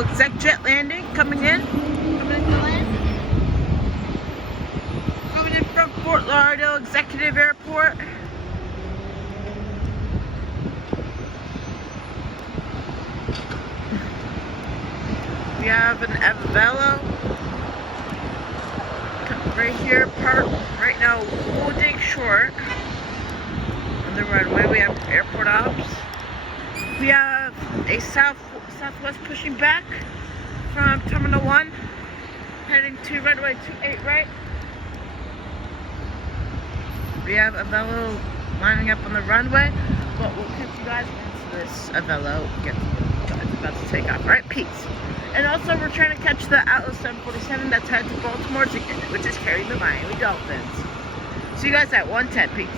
Exec jet landing, coming in to land. Coming in from Fort Lauderdale Executive Airport. We have an Avelo right here, parked right now, holding short on the runway. We have airport ops. We have a Southwest pushing back from Terminal 1, heading to runway 28 right. We have Avelo lining up on the runway, but we'll catch you guys once this Avelo gets about to take off. Alright, peace. And also, we're trying to catch the Atlas 747 that's headed to Baltimore, which is carrying the Miami Dolphins. See you guys at 1:10. Peace.